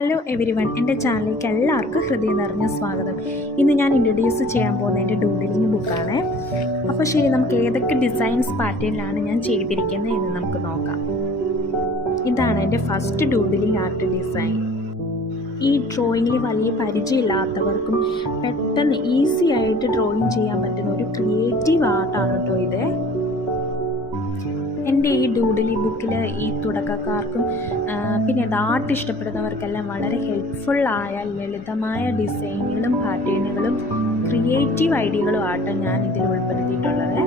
Hello every one, എൻ്റെ ചാനലിലേക്ക് എല്ലാവർക്കും ഹൃദയം നിറഞ്ഞ സ്വാഗതം. ഇന്ന് ഞാൻ ഇൻട്രൊഡ്യൂസ് ചെയ്യാൻ പോകുന്ന എൻ്റെ ഡൂഡിലിംഗ് ബുക്കാണ്. അപ്പോൾ ശരി, നമുക്ക് ഏതൊക്കെ ഡിസൈൻസ് പാറ്റേണിലാണ് ഞാൻ ചെയ്തിരിക്കുന്നത് എന്ന് നമുക്ക് നോക്കാം. ഇതാണ് എൻ്റെ ഫസ്റ്റ് ഡൂഡിലിംഗ് ആർട്ട് ഡിസൈൻ. ഈ ഡ്രോയിങ്ങിൽ വലിയ പരിചയമില്ലാത്തവർക്കും പെട്ടെന്ന് ഈസി ആയിട്ട് ഡ്രോയിങ് ചെയ്യാൻ പറ്റുന്ന ഒരു ക്രിയേറ്റീവ് ആർട്ടാണ് കേട്ടോ ഇത്. എൻ്റെ ഈ ഡൂഡിലി ബുക്കിൽ ഈ തുടക്കക്കാർക്കും പിന്നെ അത് ആർട്ട് ഇഷ്ടപ്പെടുന്നവർക്കെല്ലാം വളരെ ഹെൽപ്ഫുള്ളായ ലളിതമായ ഡിസൈനുകളും പാറ്റേണുകളും ക്രിയേറ്റീവ് ഐഡിയകളും ആയിട്ട് ഞാൻ ഇതിൽ ഉൾപ്പെടുത്തിയിട്ടുള്ളത്.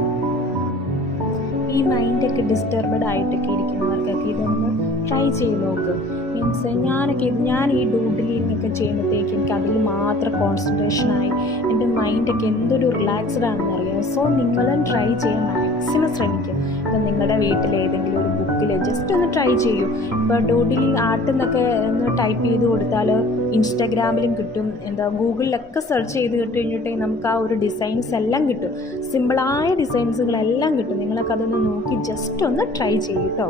ഈ മൈൻഡൊക്കെ ഡിസ്റ്റർബഡ് ആയിട്ടൊക്കെ ഇരിക്കുന്നവർക്കൊക്കെ ഇതൊന്ന് ട്രൈ ചെയ്ത് നോക്ക്. മീൻസ് ഞാൻ ഈ ഡൂഡിലിംഗ് ഒക്കെ ചെയ്യുമ്പോഴത്തേക്ക് എനിക്ക് അതിൽ മാത്രം കോൺസെൻട്രേഷനായി എൻ്റെ മൈൻഡൊക്കെ എന്തൊരു റിലാക്സ്ഡ് ആണെന്ന് അറിയാം. സോ നിങ്ങളും ട്രൈ ചെയ്യാൻ മാക്സിമം ശ്രമിക്കുക. ഇപ്പം നിങ്ങളുടെ വീട്ടിൽ ഏതെങ്കിലും ഒരു ബുക്കിൽ ജസ്റ്റ് ഒന്ന് ട്രൈ ചെയ്യൂ. ഇപ്പോൾ ഡൂഡിലിംഗ് ആർട്ട് എന്നൊക്കെ ഒന്ന് ടൈപ്പ് ചെയ്ത് കൊടുത്താൽ ഇൻസ്റ്റാഗ്രാമിലും കിട്ടും, ഗൂഗിളിലൊക്കെ സെർച്ച് ചെയ്ത് കഴിഞ്ഞിട്ടുണ്ടെങ്കിൽ നമുക്ക് ആ ഒരു ഡിസൈൻസ് എല്ലാം കിട്ടും. സിമ്പിളായ ഡിസൈൻസുകളെല്ലാം കിട്ടും. നിങ്ങളൊക്കെ അതൊന്ന് നോക്കി ജസ്റ്റ് ഒന്ന് ട്രൈ ചെയ്യൂ കേട്ടോ.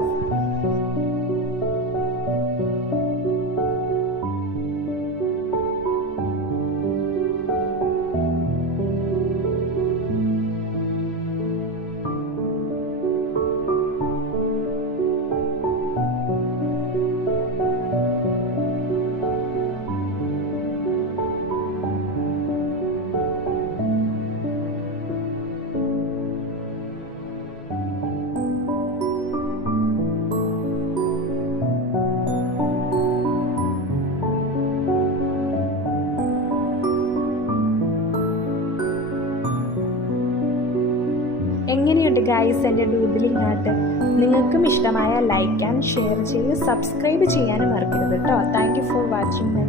എങ്ങനെയുണ്ട് ഗൈസ് എൻ്റെ ഡൂഡിലിംഗ് ആർട്ട്? നിങ്ങൾക്കും ഇഷ്ടമായ ലൈക്ക് ആൻഡ് ഷെയർ ചെയ്ത് സബ്സ്ക്രൈബ് ചെയ്യാനും മറക്കരുത് കേട്ടോ. Thank you for watching.